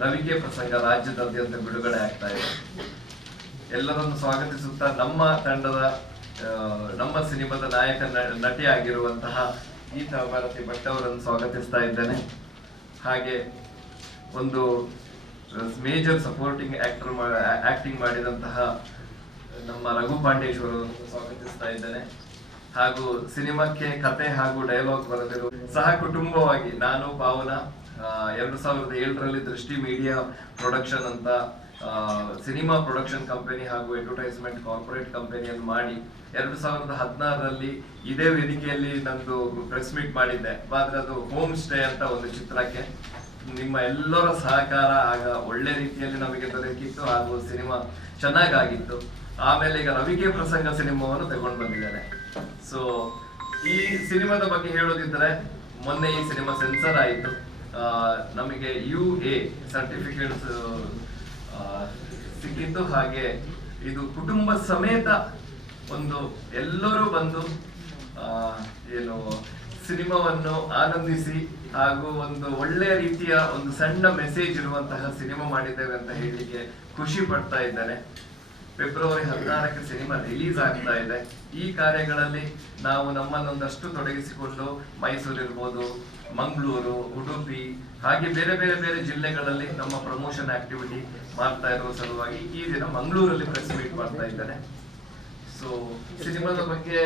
ರವಿಕೆ ಪ್ರಸಂಗ ರಾಜ್ಯದಾದ್ಯಂತ ಬಿಡುಗಡೆ ಆಗ್ತಾ ಇದೆ. ಎಲ್ಲರನ್ನು ಸ್ವಾಗತಿಸುತ್ತಾ ನಮ್ಮ ತಂಡದ ನಮ್ಮ ಸಿನಿಮಾದ ನಾಯಕ ನಟಿ ಆಗಿರುವಂತಹ ಗೀತಾ ಭಾರತಿ ಭಟ್ ಅವರನ್ನು ಸ್ವಾಗತಿಸ್ತಾ ಇದ್ದೇನೆ. ಹಾಗೆ ಒಂದು ಮೇಜರ್ ಸಪೋರ್ಟಿಂಗ್ ಆಕ್ಟರ್ ಆಕ್ಟಿಂಗ್ ಮಾಡಿದಂತಹ ನಮ್ಮ ರಘು ಪಾಂಡೇಶ್ವರ ಸ್ವಾಗತಿಸ್ತಾ ಇದ್ದೇನೆ. ಹಾಗೂ ಸಿನಿಮಾಕ್ಕೆ ಕತೆ ಹಾಗೂ ಡೈಲಾಗ್ ಬರೆದಿರುವ ಸಹ ಕುಟುಂಬವಾಗಿ ನಾನು ಪಾವನ ಆ, ಎರಡು ಸಾವಿರದ ಏಳರಲ್ಲಿ ದೃಷ್ಟಿ ಮೀಡಿಯಾ ಪ್ರೊಡಕ್ಷನ್ ಅಂತ ಸಿನಿಮಾ ಪ್ರೊಡಕ್ಷನ್ ಕಂಪನಿ ಹಾಗೂ ಅಡ್ವರ್ಟೈಸ್ಮೆಂಟ್ ಕಾರ್ಪೊರೇಟ್ ಕಂಪನಿಯನ್ನು ಮಾಡಿ ಎರಡು ಸಾವಿರದ ಹದಿನಾರರಲ್ಲಿ ಇದೇ ವೇದಿಕೆಯಲ್ಲಿ ನಂದು ಪ್ರೆಸ್ ಮೀಟ್ ಮಾಡಿದ್ದೆ. ಅದು ಹೋಮ್ ಸ್ಟೇ ಅಂತ ಒಂದು ಚಿತ್ರಕ್ಕೆ. ನಿಮ್ಮ ಎಲ್ಲರ ಸಹಕಾರ ಆಗ ಒಳ್ಳೆ ರೀತಿಯಲ್ಲಿ ನಮಗೆ ದೊರಕಿತ್ತು ಹಾಗೂ ಸಿನಿಮಾ ಚೆನ್ನಾಗಾಗಿತ್ತು. ಆಮೇಲೆ ಈಗ ರವಿಕೆ ಪ್ರಸಂಗ ಸಿನಿಮಾವನ್ನು ತಗೊಂಡು ಬಂದಿದ್ದಾರೆ ಸೊ ಈ ಸಿನಿಮಾದ ಬಗ್ಗೆ ಹೇಳೋದಿದ್ರೆ ಮೊನ್ನೆ ಈ ಸಿನಿಮಾ ಸೆನ್ಸರ್ ಆಯಿತು. ನಮಗೆ ಯು ಎ ಸರ್ಟಿಫಿಕೇಟ್ಸ್ ಸಿಕ್ಕಿದ್ದು ಹಾಗೆ ಇದು ಕುಟುಂಬ ಸಮೇತ ಒಂದು ಎಲ್ಲರೂ ಬಂದು ಏನು ಸಿನಿಮಾವನ್ನು ಆನಂದಿಸಿ ಹಾಗೂ ಒಂದು ಒಳ್ಳೆಯ ರೀತಿಯ ಒಂದು ಸಣ್ಣ ಮೆಸೇಜ್ ಇರುವಂತಹ ಸಿನಿಮಾ ಮಾಡಿದ್ದೇವೆ ಅಂತ ಹೇಳಿಕ್ಕೆ ಖುಷಿ ಪಡ್ತಾ ಇದ್ದೇನೆ. ಫೆಬ್ರವರಿ ಹದಿನಾರಕ್ಕೆ ಸಿನಿಮಾ ರಿಲೀಸ್ ಆಗ್ತಾ ಇದೆ. ಈ ಕಾರ್ಯಗಳಲ್ಲಿ ನಾವು ನಮ್ಮನ್ನೊಂದಷ್ಟು ತೊಡಗಿಸಿಕೊಂಡು ಮೈಸೂರು ಇರ್ಬೋದು ಮಂಗಳೂರು, ಉಡುಪಿ, ಹಾಗೆ ಬೇರೆ ಬೇರೆ ಬೇರೆ ಜಿಲ್ಲೆಗಳಲ್ಲಿ ನಮ್ಮ ಪ್ರಮೋಷನ್ ಆಕ್ಟಿವಿಟಿ ಮಾಡ್ತಾ ಇರೋ ಸಲುವಾಗಿ ಈ ದಿನ ಮಂಗಳೂರಲ್ಲಿ ಪ್ರೆಸ್ ಮೀಟ್ ಮಾಡ್ತಾ ಇದ್ದೇನೆ. ಸೊ ಸಿನಿಮಾದ ಬಗ್ಗೆ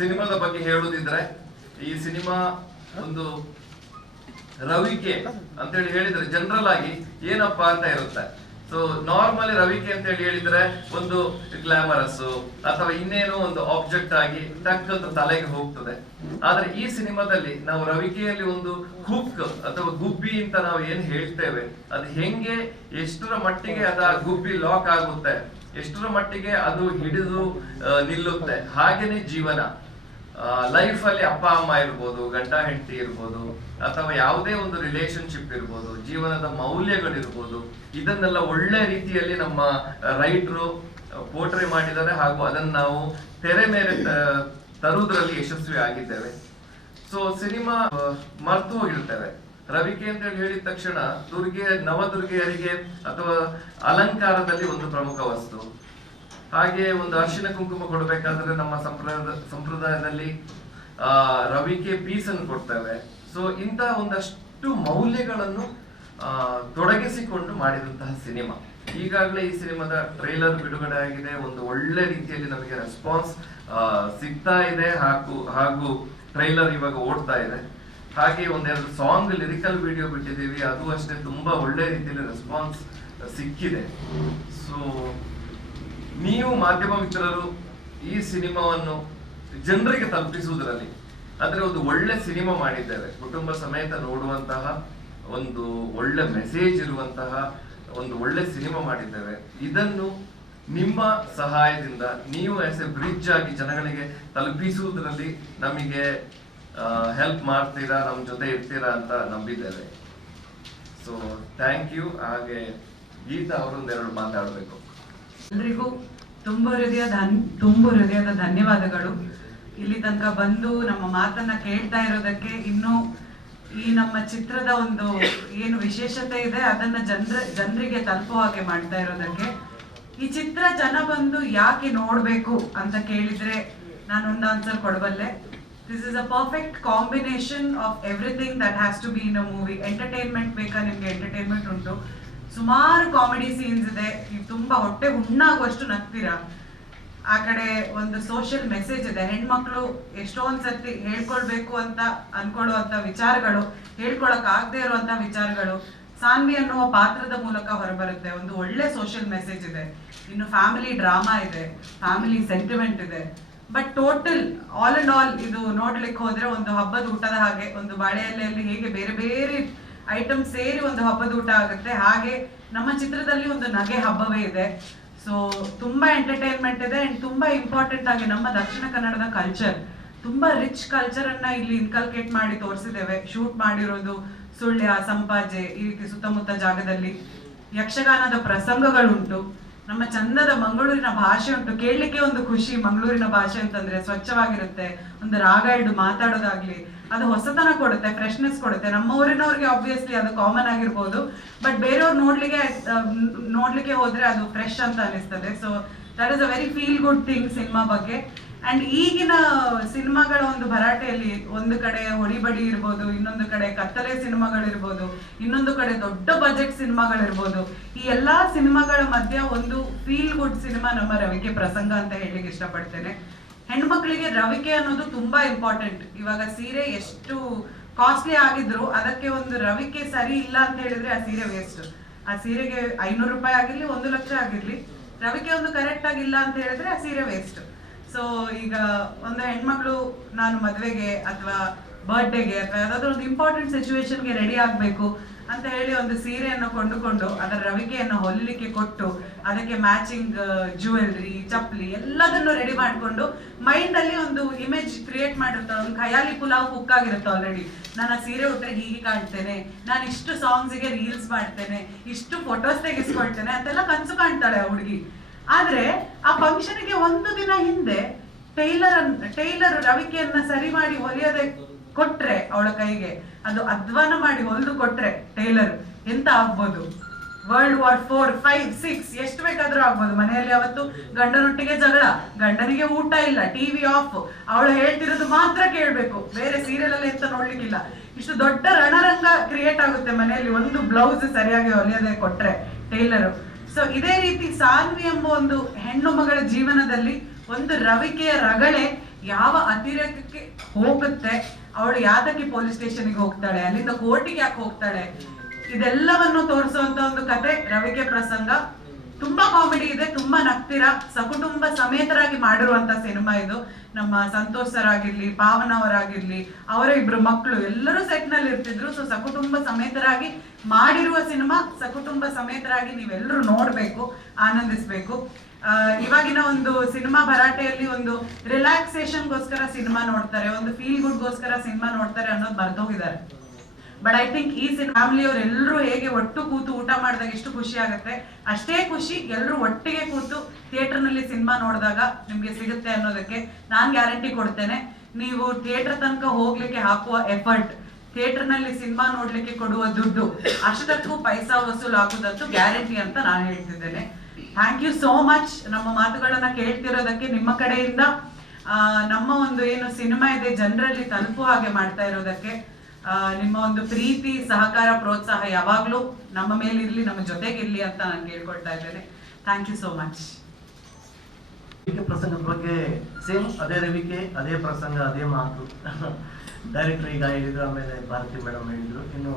ಸಿನಿಮಾದ ಬಗ್ಗೆ ಹೇಳುದಿದ್ರೆ ಈ ಸಿನಿಮಾ ಒಂದು ರವಿಕೆ ಅಂತೇಳಿ ಹೇಳಿದ್ರೆ ಜನರಲ್ ಆಗಿ ಏನಪ್ಪಾ ಅಂತ ಇರುತ್ತೆ. ಸೊ ನಾರ್ಮಲಿ ರವಿಕೆ ಅಂತ ಹೇಳಿ ಹೇಳಿದ್ರೆ ಒಂದು ಗ್ಲಾಮರಸ್ ಅಥವಾ ಇನ್ನೇನೋ ಒಂದು ಆಬ್ಜೆಕ್ಟ್ ಆಗಿ ಟಕ್ ಅಂತ ತಲೆಗೆ ಹೋಗ್ತದೆ. ಆದ್ರೆ ಈ ಸಿನಿಮಾದಲ್ಲಿ ನಾವು ರವಿಕೆಯಲ್ಲಿ ಒಂದು ಹುಕ್ ಅಥವಾ ಗುಬ್ಬಿ ಅಂತ ನಾವು ಏನ್ ಹೇಳ್ತೇವೆ, ಅದು ಹೆಂಗೆ ಎಷ್ಟರ ಮಟ್ಟಿಗೆ ಅದ ಗುಬ್ಬಿ ಲಾಕ್ ಆಗುತ್ತೆ, ಎಷ್ಟರ ಮಟ್ಟಿಗೆ ಅದು ಹಿಡಿದು ನಿಲ್ಲುತ್ತೆ, ಹಾಗೇನೆ ಜೀವನ. ಲೈಫ್ ಅಲ್ಲಿ ಅಪ್ಪ, ಅಮ್ಮ ಇರ್ಬೋದು, ಗಂಡ, ಹೆಂಡತಿ ಇರ್ಬೋದು, ಅಥವಾ ಯಾವುದೇ ಒಂದು ರಿಲೇಶನ್ಶಿಪ್ ಇರ್ಬೋದು, ಜೀವನದ ಮೌಲ್ಯಗಳಿರ್ಬೋದು, ಇದನ್ನೆಲ್ಲ ಒಳ್ಳೆ ರೀತಿಯಲ್ಲಿ ನಮ್ಮ ರೈಟ್ರು ಪೋಟ್ರಿ ಮಾಡಿದ್ದಾರೆ ಹಾಗೂ ಅದನ್ನು ನಾವು ತೆರೆ ಮೇಲೆ ತರುವುದರಲ್ಲಿ ಯಶಸ್ವಿ ಆಗಿದ್ದೇವೆ. ಸೊ ಸಿನಿಮಾ ಮರ್ತು ಹೋಗಿರ್ತೇವೆ. ರವಿಕೆ ಅಂತ ಹೇಳಿ ಹೇಳಿದ ತಕ್ಷಣ ದುರ್ಗೆ, ನವದುರ್ಗೆಯರಿಗೆ ಅಥವಾ ಅಲಂಕಾರದಲ್ಲಿ ಒಂದು ಪ್ರಮುಖ ವಸ್ತು. ಹಾಗೆ ಒಂದು ಅರಿಶಿನ ಕುಂಕುಮ ಕೊಡಬೇಕಾದ್ರೆ ನಮ್ಮ ಸಂಪ್ರದಾಯ ಸಂಪ್ರದಾಯದಲ್ಲಿ ರವಿಕೆ ಪೀಸ್ ಅನ್ನು ಕೊಡ್ತೇವೆ. ಸೊ ಇಂತಹ ಒಂದಷ್ಟು ಮೌಲ್ಯಗಳನ್ನು ತೊಡಗಿಸಿಕೊಂಡು ಮಾಡಿದಂತಹ ಸಿನಿಮಾ. ಈಗಾಗಲೇ ಈ ಸಿನಿಮಾದ ಟ್ರೈಲರ್ ಬಿಡುಗಡೆ ಆಗಿದೆ. ಒಂದು ಒಳ್ಳೆ ರೀತಿಯಲ್ಲಿ ನಮಗೆ ರೆಸ್ಪಾನ್ಸ್ ಸಿಗ್ತಾ ಇದೆ. ಹಾಗೂ ಹಾಗೂ ಟ್ರೈಲರ್ ಇವಾಗ ಓಡ್ತಾ ಇದೆ. ಹಾಗೆ ಒಂದೆರಡು ಸಾಂಗ್ ಲಿರಿಕಲ್ ವಿಡಿಯೋ ಬಿಟ್ಟಿದ್ದೀವಿ. ಅದು ಅಷ್ಟೇ ತುಂಬಾ ಒಳ್ಳೆ ರೀತಿಯಲ್ಲಿ ರೆಸ್ಪಾನ್ಸ್ ಸಿಕ್ಕಿದೆ. ಸೊ ನೀವು ಮಾಧ್ಯಮ ಮಿತ್ರರು ಈ ಸಿನಿಮಾವನ್ನು ಜನರಿಗೆ ತಲುಪಿಸುವುದರಲ್ಲಿ, ಅಂದ್ರೆ ಒಂದು ಒಳ್ಳೆ ಸಿನಿಮಾ ಮಾಡಿದ್ದೇವೆ. ಕುಟುಂಬ ಸಮೇತ ನೋಡುವಂತಹ ಒಂದು ಒಳ್ಳೆ ಮೆಸೇಜ್ ಇರುವಂತಹ ಒಂದು ಒಳ್ಳೆ ಸಿನಿಮಾ ಮಾಡಿದ್ದೇವೆ. ಇದನ್ನು ನಿಮ್ಮ ಸಹಾಯದಿಂದ ನೀವು ಆಸ್ ಎ ಬ್ರಿಡ್ಜ್ ಆಗಿ ಜನಗಳಿಗೆ ತಲುಪಿಸುವುದರಲ್ಲಿ ನಮಗೆ ಹೆಲ್ಪ್ ಮಾಡ್ತೀರಾ ನಮ್ಮ ಜೊತೆ ಇರ್ತೀರಾ ಅಂತ ನಂಬಿದ್ದೇವೆ. ಸೊ ಥ್ಯಾಂಕ್ ಯು ಹಾಗೆ ಗೀತಾ ಅವರೊಂದೆರಡು ಮಾತಾಡಬೇಕು. ಎಲ್ರಿಗೂ ತುಂಬ ಹೃದಯ ಧನ್, ತುಂಬ ಹೃದಯದ ಧನ್ಯವಾದಗಳು. ಇಲ್ಲಿ ತನಕ ಬಂದು ನಮ್ಮ ಮಾತನ್ನ ಕೇಳ್ತಾ ಇರೋದಕ್ಕೆ ಇನ್ನು ಈ ನಮ್ಮ ಚಿತ್ರದ ಒಂದು ಏನು ವಿಶೇಷತೆ ಇದೆ, ಅದನ್ನ ಜನರ, ಜನರಿಗೆ ತಲುಪುವ ಹಾಗೆ ಮಾಡ್ತಾ ಇರೋದಕ್ಕೆ. ಈ ಚಿತ್ರ ಜನ ಬಂದು ಯಾಕೆ ನೋಡ್ಬೇಕು ಅಂತ ಕೇಳಿದ್ರೆ ನಾನೊಂದು answer ಕೊಡಬಲ್ಲೆ. This is a perfect combination of everything that has to be in a movie entertainment ಬೇಕಾ? ನಿಮ್ಗೆ ಎಂಟರ್ಟೈನ್ಮೆಂಟ್ ಉಂಟು. ಸುಮಾರು ಕಾಮಿಡಿ ಸೀನ್ಸ್ ಇದೆ. ನೀವು ತುಂಬಾ ಹೊಟ್ಟೆ ಹುಣ್ಣಾಗುವಷ್ಟು ನಗ್ತೀರಾ? ಆ ಕಡೆ ಒಂದು ಸೋಷಿಯಲ್ ಮೆಸೇಜ್ ಇದೆ. ಹೆಣ್ಮಕ್ಳು ಎಷ್ಟೊಂದ್ ಸರ್ತಿ ಹೇಳ್ಕೊಳ್ಬೇಕು ಅಂತ ಅನ್ಕೊಳ್ಳುವಂತ ವಿಚಾರಗಳು, ಹೇಳ್ಕೊಳಕ್ ಆಗದೆ ಇರುವಂತ ವಿಚಾರಗಳು, ಸಾನ್ವಿ ಅನ್ನುವ ಪಾತ್ರದ ಮೂಲಕ ಹೊರಬರುತ್ತೆ. ಒಂದು ಒಳ್ಳೆ ಸೋಷಿಯಲ್ ಮೆಸೇಜ್ ಇದೆ. ಇನ್ನು ಫ್ಯಾಮಿಲಿ ಡ್ರಾಮಾ ಇದೆ. ಫ್ಯಾಮಿಲಿ ಸೆಂಟಿಮೆಂಟ್ ಇದೆ. But total all and all ಇದು ನೋಡ್ಲಿಕ್ಕೆ ಹೋದ್ರೆ ಒಂದು ಹಬ್ಬದ ಊಟದ ಹಾಗೆ, ಒಂದು ಬಾಳೆ ಎಲೆಯಲ್ಲಿ ಹೇಗೆ ಬೇರೆ ಬೇರೆ ಐಟಮ್ ಸೇರಿ ಒಂದು ಹಬ್ಬದ ಊಟ ಆಗುತ್ತೆ. ಹಾಗೆ ನಮ್ಮ ಚಿತ್ರದಲ್ಲಿ ಒಂದು ನಗೆ ಹಬ್ಬವೇ ಇದೆ. ಸೊ ತುಂಬಾ ಎಂಟರ್ಟೈನ್ಮೆಂಟ್ ಇದೆ ಅಂಡ್ ತುಂಬಾ ಇಂಪಾರ್ಟೆಂಟ್ ಆಗಿ ನಮ್ಮ ದಕ್ಷಿಣ ಕನ್ನಡದ ಕಲ್ಚರ್ ತುಂಬಾ ರಿಚ್ ಕಲ್ಚರ್ ಅನ್ನ ಇಲ್ಲಿ ಇನ್ಕಲ್ಕೇಟ್ ಮಾಡಿ ತೋರಿಸಿದ್ದೇವೆ. ಶೂಟ್ ಮಾಡಿರೋದು ಸುಳ್ಯ, ಸಂಪಾಜೆ ಈ ರೀತಿ ಸುತ್ತಮುತ್ತ ಜಾಗದಲ್ಲಿ ಯಕ್ಷಗಾನದ ಪ್ರಸಂಗಗಳುಂಟು. ನಮ್ಮ ಚಂದದ ಮಂಗಳೂರಿನ ಭಾಷೆ ಉಂಟು. ಕೇಳಲಿಕ್ಕೆ ಒಂದು ಖುಷಿ ಮಂಗಳೂರಿನ ಭಾಷೆ ಅಂತಂದ್ರೆ ಸ್ವಚ್ಛವಾಗಿರುತ್ತೆ. ಒಂದು ರಾಗ ಇಡು ಮಾತಾಡೋದಾಗ್ಲಿ, ಅದು ಹೊಸತನ ಕೊಡುತ್ತೆ ಫ್ರೆಶ್ನೆಸ್ ಕೊಡುತ್ತೆ. ನಮ್ಮ ಊರಿನವ್ರಿಗೆ ಆಬ್ವಿಯಸ್ಲಿ ಅದು ಕಾಮನ್ ಆಗಿರ್ಬೋದು. ಬಟ್ ಬೇರೆಯವ್ರು ನೋಡ್ಲಿಕ್ಕೆ ನೋಡ್ಲಿಕ್ಕೆ ಹೋದ್ರೆ ಅದು ಫ್ರೆಶ್ ಅಂತ ಅನಿಸ್ತದೆ. So that is a very feel good thing cinema ಬಗ್ಗೆ. ಅಂಡ್ ಈಗಿನ ಸಿನಿಮಾಗಳ ಒಂದು ಭರಾಟೆಯಲ್ಲಿ ಒಂದು ಕಡೆ ಹೊಡಿಬಡಿ ಇರ್ಬೋದು, ಇನ್ನೊಂದು ಕಡೆ ಕತ್ತಲೆ ಸಿನಿಮಾಗಳಿರ್ಬೋದು, ಇನ್ನೊಂದು ಕಡೆ ದೊಡ್ಡ ಬಜೆಟ್ ಸಿನಿಮಾಗಳಿರ್ಬೋದು, ಈ ಎಲ್ಲಾ ಸಿನಿಮಾಗಳ ಮಧ್ಯ ಒಂದು ಫೀಲ್ ಗುಡ್ ಸಿನಿಮಾ ನಮ್ಮ ರವಿಕೆ ಪ್ರಸಂಗ ಅಂತ ಹೇಳಲಿಕ್ಕೆ ಇಷ್ಟಪಡ್ತೇನೆ. ಹೆಣ್ಮಕ್ಳಿಗೆ ರವಿಕೆ ಅನ್ನೋದು ತುಂಬಾ ಇಂಪಾರ್ಟೆಂಟ್ ಇವಾಗ ಸೀರೆ ಎಷ್ಟು ಕಾಸ್ಟ್ಲಿ ಆಗಿದ್ರು ಅದಕ್ಕೆ ಒಂದು ರವಿಕೆ ಸರಿ ಇಲ್ಲ ಅಂತ ಹೇಳಿದ್ರೆ ಆ ಸೀರೆ ವೇಸ್ಟ್ ಆ ಸೀರೆಗೆ ಐನೂರು ರೂಪಾಯಿ ಆಗಿರ್ಲಿ, ಒಂದು ಲಕ್ಷ ಆಗಿರ್ಲಿ, ರವಿಕೆ ಒಂದು ಕರೆಕ್ಟ್ ಆಗಿಲ್ಲ ಅಂತ ಹೇಳಿದ್ರೆ ಆ ಸೀರೆ ವೇಸ್ಟ್ ಸೊ ಈಗ ಒಂದು ಹೆಣ್ಮಕ್ಳು ನಾನು ಮದ್ವೆಗೆ ಅಥವಾ ಬರ್ಡೇಗೆ ಅಥವಾ ಯಾವ್ದಾದ್ರು ಒಂದು ಇಂಪಾರ್ಟೆಂಟ್ ಸಿಚುವೇಶನ್ಗೆ ರೆಡಿ ಆಗ್ಬೇಕು ಅಂತ ಹೇಳಿ ಒಂದು ಸೀರೆಯನ್ನು ಕೊಂಡುಕೊಂಡು ಅದರ ರವಿಕೆಯನ್ನು ಹೊಲಿಲಿಕ್ಕೆ ಕೊಟ್ಟು ಅದಕ್ಕೆ ಮ್ಯಾಚಿಂಗ್ ಜ್ಯುವೆಲ್ರಿ ಚಪ್ಪಲಿ ಎಲ್ಲದನ್ನು ರೆಡಿ ಮಾಡಿಕೊಂಡು ಮೈಂಡ್ ಅಲ್ಲಿ ಒಂದು ಇಮೇಜ್ ಕ್ರಿಯೇಟ್ ಮಾಡಿರ್ತಾಳೆ ಒಂದು ಖಯಾಲಿ ಪುಲಾವ್ ಕುಕ್ ಆಗಿರುತ್ತೆ ಆಲ್ರೆಡಿ ನಾನು ಆ ಸೀರೆ ಉಟ್ಟರೆ ಹೀಗೆ ಕಾಣ್ತೇನೆ, ನಾನು ಇಷ್ಟು ಸಾಂಗ್ಸಿಗೆ ರೀಲ್ಸ್ ಮಾಡ್ತೇನೆ, ಇಷ್ಟು ಫೋಟೋಸ್ ತೆಗೆಸ್ಕೊಳ್ತೇನೆ ಅಂತೆಲ್ಲ ಕನ್ಸು ಕಾಣ್ತಾಳೆ ಆ ಹುಡುಗಿ. ಆದ್ರೆ ಆ ಫಂಕ್ಷನ್ಗೆ ಒಂದು ದಿನ ಹಿಂದೆ ಟೈಲರ್ ಟೈಲರ್ ರವಿಕೆಯನ್ನ ಸರಿ ಮಾಡಿ ಹೊಲಿಯದೆ ಕೊಟ್ರೆ ಅವಳ ಕೈಗೆ, ಅದು ಅಧ್ವಾನ ಮಾಡಿ ಹೊಲಿದು ಕೊಟ್ರೆ ಟೈಲರ್, ಎಂತ ಆಗ್ಬೋದು? World war four five six ಎಷ್ಟು ಬೇಕಾದ್ರೂ ಆಗ್ಬೋದು. ಮನೆಯಲ್ಲಿ ಅವತ್ತು ಗಂಡನೊಟ್ಟಿಗೆ ಜಗಳ, ಗಂಡನಿಗೆ ಊಟ ಇಲ್ಲ ಟಿವಿ ಆಫ್ ಅವಳು ಹೇಳ್ತಿರೋದು ಮಾತ್ರ ಕೇಳ್ಬೇಕು. ಬೇರೆ ಸೀರಿಯಲ್ ಅಲ್ಲಿ ಎಂತ ನೋಡ್ಲಿಕ್ಕಿಲ್ಲ. ಇಷ್ಟು ದೊಡ್ಡ ರಣರಂಗ ಕ್ರಿಯೇಟ್ ಆಗುತ್ತೆ ಮನೆಯಲ್ಲಿ. ಒಂದು ಬ್ಲೌಸ್ ಸರಿಯಾಗಿ ಹೊಲಿಯದೆ ಕೊಟ್ರೆ ಟೈಲರ್. ಸೊ ಇದೇ ರೀತಿ ಸಾನ್ವಿ ಎಂಬ ಒಂದು ಹೆಣ್ಣು ಮಗಳ ಜೀವನದಲ್ಲಿ ಒಂದು ರವಿಕೆಯ ರಗಳೆ ಯಾವ ಅತಿರೇಕಕ್ಕೆ ಹೋಗುತ್ತೆ, ಅವಳು ಯಾತಕ್ಕೆ ಪೊಲೀಸ್ ಸ್ಟೇಷನ್ಗೆ ಹೋಗ್ತಾಳೆ, ಅಲ್ಲಿಂದ ಕೋರ್ಟಿಗೆ ಯಾಕೆ ಹೋಗ್ತಾಳೆ, ಇದೆಲ್ಲವನ್ನು ತೋರಿಸುವಂತ ಒಂದು ಕತೆ ರವಿಕೆ ಪ್ರಸಂಗ. ತುಂಬಾ ಕಾಮಿಡಿ ಇದೆ, ತುಂಬಾ ನಗ್ತೀರಾ? ಸಕುಟುಂಬ ಸಮೇತರಾಗಿ ಮಾಡಿರುವಂತ ಸಿನಿಮಾ ಇದು. ನಮ್ಮ ಸಂತೋಷ್ ಸರ್ ಅವರಾಗಿರ್ಲಿ, ಅವರ ಇಬ್ರು ಮಕ್ಕಳು ಎಲ್ಲರೂ ಸೆಟ್ನಲ್ಲಿ ಇರ್ತಿದ್ರು. ಸೊ ಸಕುಟುಂಬ ಸಮೇತರಾಗಿ ಮಾಡಿರುವ ಸಿನಿಮಾ ಸಕುಟುಂಬ ಸಮೇತರಾಗಿ ನೀವೆಲ್ಲರೂ ನೋಡ್ಬೇಕು, ಆನಂದಿಸ್ಬೇಕು. ಇವಾಗಿನ ಒಂದು ಸಿನಿಮಾ ಭರಾಟೆಯಲ್ಲಿ ಒಂದು ರಿಲ್ಯಾಕ್ಸೇಷನ್ಗೋಸ್ಕರ ಸಿನಿಮಾ ನೋಡ್ತಾರೆ, ಒಂದು ಫೀಲ್ ಗುಡ್ಗೋಸ್ಕರ ಸಿನಿಮಾ ನೋಡ್ತಾರೆ ಅನ್ನೋದು ಬರ್ದೋಗಿದ್ದಾರೆ. ಬಟ್ ಐ ಥಿಂಕ್ ಈ ಫ್ಯಾಮಿಲಿಯವ್ರು ಎಲ್ಲರೂ ಹೇಗೆ ಒಟ್ಟು ಕೂತು ಊಟ ಮಾಡಿದಾಗ ಎಷ್ಟು ಖುಷಿ ಆಗುತ್ತೆ. ಅಷ್ಟೇ ಖುಷಿ ಎಲ್ಲರೂ ಒಟ್ಟಿಗೆ ಕೂತು ಥಿಯೇಟರ್ನಲ್ಲಿ ಸಿನಿಮಾ ನೋಡಿದಾಗ ನಿಮ್ಗೆ ಸಿಗುತ್ತೆ ಅನ್ನೋದಕ್ಕೆ ನಾನ್ ಗ್ಯಾರಂಟಿ ಕೊಡ್ತೇನೆ. ನೀವು ಥಿಯೇಟರ್ ತನಕ ಹೋಗ್ಲಿಕ್ಕೆ ಹಾಕುವ ಎಫರ್ಟ್ ಥಿಯೇಟರ್ನಲ್ಲಿ ಸಿನಿಮಾ ನೋಡ್ಲಿಕ್ಕೆ ಕೊಡುವ ದುಡ್ಡು, ಅಷ್ಟಕ್ಕೂ ಪೈಸಾ ವಸೂಲು ಹಾಕುದಂತೂ ಗ್ಯಾರಂಟಿ ಅಂತ ನಾನು ಹೇಳ್ತಿದ್ದೇನೆ. ಥ್ಯಾಂಕ್ ಯು ಸೋ ಮಚ್ ನಮ್ಮ ಮಾತುಗಳನ್ನ ಕೇಳ್ತಿರೋದಕ್ಕೆ ನಿಮ್ಮ ಕಡೆಯಿಂದ ನಮ್ಮ ಒಂದು ಏನು ಸಿನಿಮಾ ಇದೆ ಜನರಲ್ಲಿ ತಲುಪು ಹಾಗೆ ಮಾಡ್ತಾ ಇರೋದಕ್ಕೆ ನಿಮ್ಮ ಒಂದು ಪ್ರೀತಿ, ಸಹಕಾರ, ಪ್ರೋತ್ಸಾಹ ಯಾವಾಗಲೂ ನಮ್ಮ ಮೇಲಿರಲಿ, ನಮ್ಮ ಜೊತೆಗಿರ್ಲಿ ಅಂತ ನಾನು ಕೇಳ್ಕೊಳ್ತಾ ಇದ್ದೇನೆ. ಥ್ಯಾಂಕ್ ಯು ಸೋ ಮಚ್ ಪ್ರಸಂಗದ ಬಗ್ಗೆ ಸೇಮ್, ಅದೇ ರವಿಕೆ, ಅದೇ ಪ್ರಸಂಗ, ಅದೇ ಮಾತು. ಡೈರೆಕ್ಟರ್ ಈಗ ಹೇಳಿದ್ರು, ಆಮೇಲೆ ಭಾರತಿ ಮೇಡಮ್ ಹೇಳಿದ್ರು. ಇನ್ನು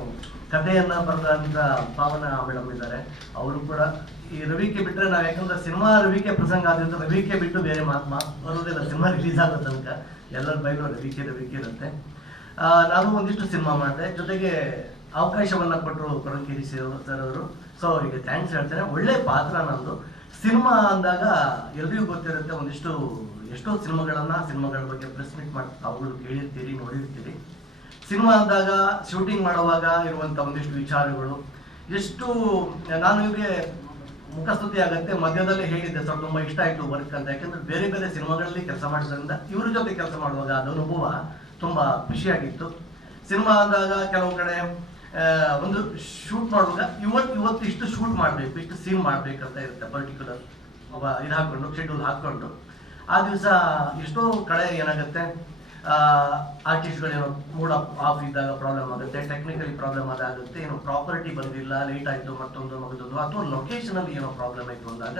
ಕಥೆಯನ್ನ ಬರೆದಂತ ಪಾವನ ಮೇಡಮ್ ಇದ್ದಾರೆ. ಅವರು ಕೂಡ ಈ ರವಿಕೆ ಬಿಟ್ಟರೆ ನಾವು ಯಾಕಂದ್ರೆ ಸಿನಿಮಾ ರವಿಕೆ ಪ್ರಸಂಗ ಆದ್ರಿಂದ ರವಿಕೆ ಬಿಟ್ಟು ಬೇರೆ ಮಾತು ಬರೋದಿಲ್ಲ. ಸಿನಿಮಾ ರಿಲೀಸ್ ಆಗೋ ತನಕ. ಎಲ್ಲರ ಬೈಲು ರವಿಕೆ ರವಿಕೆ ಇರುತ್ತೆ. ನಾನು ಒಂದಿಷ್ಟು ಸಿನಿಮಾ ಮಾಡಿದೆ. ಜೊತೆಗೆ ಅವಕಾಶವನ್ನ ಕೊಟ್ಟರು ಕೊರಂಕೇರಿ ಸರ್ ಅವರು. ಸೊ ಅವರಿಗೆ ಥ್ಯಾಂಕ್ಸ್ ಹೇಳ್ತೇನೆ. ಒಳ್ಳೆ ಪಾತ್ರ ನಂದು. ಸಿನಿಮಾ ಅಂದಾಗ ಎಲ್ರಿಗೂ ಗೊತ್ತಿರುತ್ತೆ ಒಂದಿಷ್ಟು ಎಷ್ಟೋ ಸಿನಿಮಾಗಳನ್ನ ಸಿನಿಮಾಗಳ ಬಗ್ಗೆ ಪ್ರೆಸ್ ಮೀಟ್ ಮಾಡಿ, ತಾವುಗಳು ಕೇಳಿರ್ತೀರಿ, ನೋಡಿರ್ತೀರಿ. ಸಿನಿಮಾ ಅಂದಾಗ ಶೂಟಿಂಗ್ ಮಾಡುವಾಗ ಇರುವಂತ ಒಂದಿಷ್ಟು ವಿಚಾರಗಳು. ಎಷ್ಟು, ನಾನು ಇವರಿಗೆ ಮುಖಸ್ತುತಿ ಆಗುತ್ತೆ, ಮಧ್ಯದಲ್ಲಿ ಹೇಳಿದ್ದೆ, ಸರ್, ತುಂಬಾ ಇಷ್ಟ ಆಯ್ತು ವರ್ಕ್ ಅಂತ. ಯಾಕಂದ್ರೆ ಬೇರೆ ಬೇರೆ ಸಿನಿಮಾಗಳಲ್ಲಿ ಕೆಲಸ ಮಾಡಿದ್ರಿಂದ ಇವ್ರ ಜೊತೆ ಕೆಲಸ ಮಾಡುವಾಗ ಅದು ಅನುಭವ. ತುಂಬಾ ಖುಷಿಯಾಗಿತ್ತು. ಸಿನಿಮಾ ಅಂದಾಗ ಕೆಲವು ಕಡೆ ಒಂದು ಶೂಟ್ ಮಾಡುವಾಗ ಇವತ್ತು ಇವತ್ತು ಇಷ್ಟು ಶೂಟ್ ಮಾಡಬೇಕು, ಇಷ್ಟು ಸೀನ್ ಮಾಡಬೇಕಂತ ಇರುತ್ತೆ ಪರ್ಟಿಕ್ಯುಲರ್ ಇದು ಹಾಕ್ಕೊಂಡು ಶೆಡ್ಯೂಲ್ ಹಾಕ್ಕೊಂಡು. ಆ ದಿವಸ ಎಷ್ಟೋ ಕಡೆ ಏನಾಗುತ್ತೆ ಆರ್ಟಿಸ್ಟ್ಗಳೇನೋ ಮೂಡ್ ಆಫ್ ಇದ್ದಾಗ ಪ್ರಾಬ್ಲಮ್ ಆಗುತ್ತೆ ಟೆಕ್ನಿಕಲಿ ಪ್ರಾಬ್ಲಮ್ ಅದಾಗುತ್ತೆ ಏನೋ ಪ್ರಾಪರ್ಟಿ ಬಂದಿಲ್ಲ ಲೇಟ್ ಆಯ್ತು, ಮತ್ತೊಂದು ಮಗದೊಂದು, ಅಥವಾ ಲೊಕೇಶನ್ ಅಲ್ಲಿ ಏನೋ ಪ್ರಾಬ್ಲಮ್ ಆಯ್ತು ಅಂದಾಗ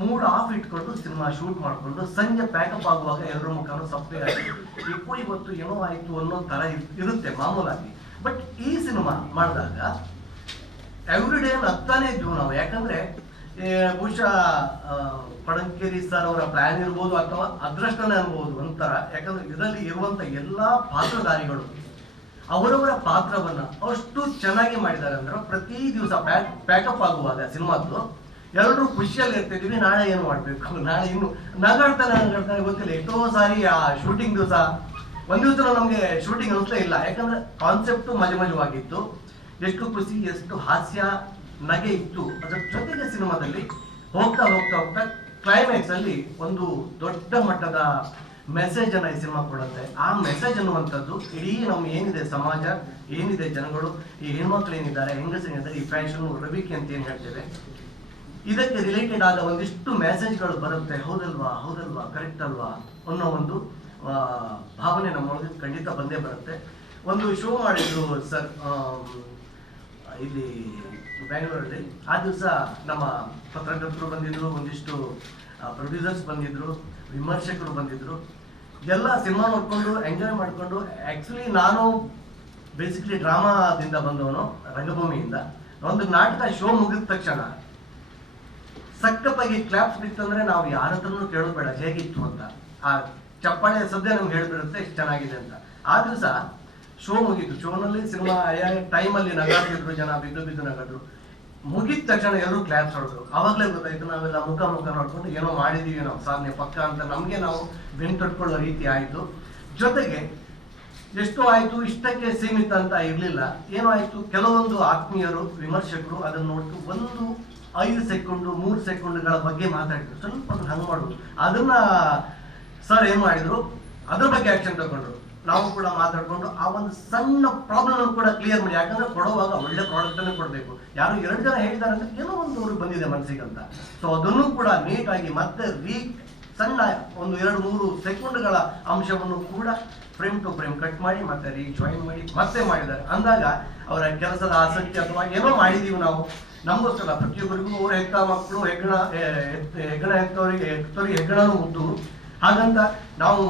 ಮೂಡ್ ಆಫ್ ಇಟ್ಕೊಂಡು ಸಿನಿಮಾ ಶೂಟ್ ಮಾಡಿಕೊಂಡು ಸಂಜೆ ಪ್ಯಾಕಪ್ ಆಗುವಾಗ ಎಲ್ಲರ ಮುಖಾನು ಸಪ್ಪೆ ಆಗಿ ಇಪ್ಪು ಇವತ್ತು ಏನೋ ಆಯ್ತು ಅನ್ನೋ ಇರ್- ಇರುತ್ತೆ ಮಾಮೂಲಾಗಿ. ಬಟ್ ಈ ಸಿನಿಮಾ ಮಾಡಿದಾಗ ಎವ್ರಿ ಡೇ ನಗ್ತಾನೆ ಇದ್ವು ನಾವು ಯಾಕಂದ್ರೆ ಬಹುಶಃ ಪಡಂಕೇರಿ ಸರ್ ಅವರ ಪ್ಲಾನ್ ಇರ್ಬೋದು ಅಥವಾ ಅದೃಷ್ಟನೇ ಅನ್ಬೋದು ಒಂಥರ. ಯಾಕಂದ್ರೆ ಇದರಲ್ಲಿ ಇರುವಂತ ಎಲ್ಲಾ ಪಾತ್ರಧಾರಿಗಳು, ಅವರವರ ಪಾತ್ರವನ್ನ ಅಷ್ಟು ಚೆನ್ನಾಗಿ ಮಾಡಿದ್ದಾರೆ ಅಂದ್ರೆ ಪ್ರತಿ ದಿವಸ ಪ್ಯಾಕ್ ಪ್ಯಾಕಪ್ ಆಗುವಾಗ ಸಿನಿಮಾದ್ದು ಎಲ್ಲರೂ ಖುಷಿಯಲ್ಲಿ ಇರ್ತಿದ್ವಿ. ನಾಳೆ ಏನು ಮಾಡ್ಬೇಕು? ನಾಳೆ ಇನ್ನು ನಗಾಡ್ತಾನೆ ನಗಾಡ್ತಾನೆ ಗೊತ್ತಿಲ್ಲ. ಎಷ್ಟೋ ಸಾರಿ ಆ ಶೂಟಿಂಗ್ ದಿವಸ ಒಂದು ದಿವಸ ನಮಗೆ ಶೂಟಿಂಗ್ ಅಂತ ಇಲ್ಲ. ಯಾಕಂದ್ರೆ ಕಾನ್ಸೆಪ್ಟ್ ಮಜೆ ಮಜವಾಗಿತ್ತು. ಎಷ್ಟು ಖುಷಿ, ಎಷ್ಟು ಹಾಸ್ಯ ನಗೆ ಇತ್ತು. ಅದರ ಜೊತೆಗೆ ಸಿನಿಮಾದಲ್ಲಿ ಹೋಗ್ತಾ ಹೋಗ್ತಾ ಹೋಗ್ತಾ ಕ್ಲೈಮ್ಯಾಕ್ಸ್ ಅಲ್ಲಿ ಒಂದು ದೊಡ್ಡ ಮಟ್ಟದ ಮೆಸೇಜ್ ಅನ್ನ ಈ ಸಿನಿಮಾ ಕೊಡುತ್ತೆ. ಆ ಮೆಸೇಜ್ ಅನ್ನುವಂಥದ್ದು ಇಡೀ ನಮ್ಮ ಏನಿದೆ ಸಮಾಜ, ಏನಿದೆ ಜನಗಳು, ಈ ಹೆಣ್ಮಕ್ಳು ಏನಿದ್ದಾರೆ ಹೆಂಗಸೇನಿದ್ದಾರೆ ಈ ಫ್ಯಾಷನ್ ರವಿಕೆ ಅಂತ ಏನು ಹೇಳ್ತೇವೆ? ಇದಕ್ಕೆ ರಿಲೇಟೆಡ್ ಆದ ಒಂದಿಷ್ಟು ಮೆಸೇಜ್ಗಳು ಬರುತ್ತೆ. ಹೌದಲ್ವಾ? ಹೌದಲ್ವಾ? ಕರೆಕ್ಟ್ ಅಲ್ವಾ? ಅನ್ನೋ ಒಂದು ಭಾವನೆ ನಮ್ಮೊಳಗೆ ಖಂಡಿತ ಬಂದೇ ಬರುತ್ತೆ. ಒಂದು ಶೋ ಮಾಡಿದ್ರು ಸರ್ ಇಲ್ಲಿ ಬ್ಯಾಂಗ್ಳೂರಲ್ಲಿ ಆ ದಿವಸ ನಮ್ಮ ಪತ್ರಕರ್ತರು ಬಂದಿದ್ರು, ಒಂದಿಷ್ಟು ಪ್ರೊಡ್ಯೂಸರ್ಸ್ ಬಂದಿದ್ರು, ವಿಮರ್ಶಕರು ಬಂದಿದ್ರು. ಎಲ್ಲ ಸಿನಿಮಾ ನೋಡಿಕೊಂಡು ಎಂಜಾಯ್ ಮಾಡಿಕೊಂಡು ಆ್ಯಕ್ಚುಲಿ ನಾನು ಬೇಸಿಕಲಿ ಡ್ರಾಮಾದಿಂದ ಬಂದವನು, ರಂಗಭೂಮಿಯಿಂದ. ಒಂದು ನಾಟಕ ಶೋ ಮುಗಿದ ತಕ್ಷಣ ಸಖತ್ತಾಗಿ ಕ್ಲಾಪ್ಸ್ ಬಿತ್ತಂದ್ರೆ ನಾವು ಯಾರ ಹತ್ರನೂ ಕೇಳೋದು ಬೇಡ ಹೇಗಿತ್ತು ಅಂತ. ಆ ಚಪ್ಪಾಳೆ ಸದ್ಯ ನಮ್ಗೆ ಹೇಳ್ಬಿಡುತ್ತೆ ಎಷ್ಟು ಚೆನ್ನಾಗಿದೆ ಅಂತ. ಆ ಸಹ ಶೋ ಮುಗೀತು. ಶೋನಲ್ಲಿ ಸಿನಿಮಾ ಟೈಮಲ್ಲಿ ನಗಾಡ್ತಿದ್ರು ಜನ, ಬಿದ್ದು ಬಿದ್ದು ನಗಾದ್ರು ಮುಗಿದ ತಕ್ಷಣ ಎಲ್ಲರೂ ಕ್ಲಾಪ್ಸ್ ಹೊಡೆದ್ರು. ಅವಾಗಲೇ ಗೊತ್ತಾಯ್ತು, ನಾವೆಲ್ಲ ಮುಖ ಮುಖ ನೋಡ್ಕೊಂಡು ಏನೋ ಮಾಡಿದೀವಿ ನಾವು, ಸಾಧನೆ ಪಕ್ಕ ಅಂತ ನಮಗೆ ನಾವು ಬೆನ್ ರೀತಿ ಆಯಿತು. ಜೊತೆಗೆ, ಎಷ್ಟು ಆಯಿತು, ಇಷ್ಟಕ್ಕೆ ಸೀಮಿತ ಅಂತ ಇರಲಿಲ್ಲ. ಏನೋ ಆಯಿತು, ಕೆಲವೊಂದು ಆತ್ಮೀಯರು, ವಿಮರ್ಶಕರು ಅದನ್ನ ನೋಡ್ತು. ಒಂದು ಐದು ಸೆಕೆಂಡು, ಮೂರು ಸೆಕೆಂಡ್ಗಳ ಬಗ್ಗೆ ಮಾತಾಡಿದ್ರು. ಸ್ವಲ್ಪ ಒಂದು ಹಂಗೆ ಮಾಡೋದು. ಅದನ್ನ ಸರ್ ಏನು ಮಾಡಿದ್ರು? ಅದ್ರ ಬಗ್ಗೆ ಆಕ್ಷನ್ ತಗೊಂಡ್ರು. ನಾವು ಕೂಡ ಮಾತಾಡಿಕೊಂಡು ಆ ಒಂದು ಸಣ್ಣ ಪ್ರಾಬ್ಲಮ್ ಕೂಡ ಕ್ಲಿಯರ್ ಮಾಡಿ. ಯಾಕಂದ್ರೆ ಕೊಡುವಾಗ ಒಳ್ಳೆ ಪ್ರಾಡಕ್ಟ್ ಅನ್ನು ಕೊಡಬೇಕು. ಯಾರು ಎರಡು ಜನ ಹೇಳಿದ್ದಾರೆ ಅಂದ್ರೆ ಏನೋ ಒಂದು ಅವ್ರಿಗೆ ಬಂದಿದೆ ಮನಸ್ಸಿಗೆ ಅಂತ. ಸೊ ಅದನ್ನು ಕೂಡ ನೀಟಾಗಿ ಮತ್ತೆ ರೀ ಸಣ್ಣ ಒಂದು ಎರಡು ಮೂರು ಸೆಕೆಂಡ್ಗಳ ಅಂಶವನ್ನು ಕೂಡ ಫ್ರೇಮ್ ಟು ಫ್ರೇಮ್ ಕಟ್ ಮಾಡಿ, ಮತ್ತೆ ರೀ ಜಾಯಿನ್ ಮಾಡಿ, ಮತ್ತೆ ಮಾಡಿದ್ದಾರೆ. ಅಂದಾಗ ಅವರ ಕೆಲಸದ ಆಸಕ್ತಿ ಅಥವಾ ಏನೋ ಮಾಡಿದೀವಿ ನಾವು. ನಮಗೋಸ್ಕರ ಪ್ರತಿಯೊಬ್ಬರಿಗೂ ಅವ್ರ ಹೆತ್ತ ಮಕ್ಕಳು ಹೆಗ್ಗಣ ಹೆಗ್ಗಣ ಹೆತ್ತವರಿಗೆ ಹೆತ್ತವರಿಗೆ ಹೆಗ್ಗಣನೂ ಮುದ್ದು ಹಾಗಂತ ನಾವು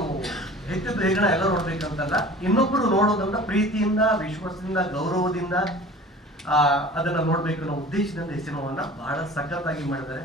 ಹೆಚ್ಚಿದ್ದು ಹೆಗ್ಗಣ ಎಲ್ಲ ನೋಡ್ಬೇಕಂತಲ್ಲ ಇನ್ನೊಬ್ಬರು ನೋಡೋದನ್ನ ಪ್ರೀತಿಯಿಂದ, ವಿಶ್ವಾಸದಿಂದ, ಗೌರವದಿಂದ ಅದನ್ನ ನೋಡ್ಬೇಕು ಅನ್ನೋ ಉದ್ದೇಶದಿಂದ ಈ ಸಿನಿಮಾವನ್ನ ಬಹಳ ಸಖತ್ತಾಗಿ ಮಾಡಿದ್ದಾರೆ.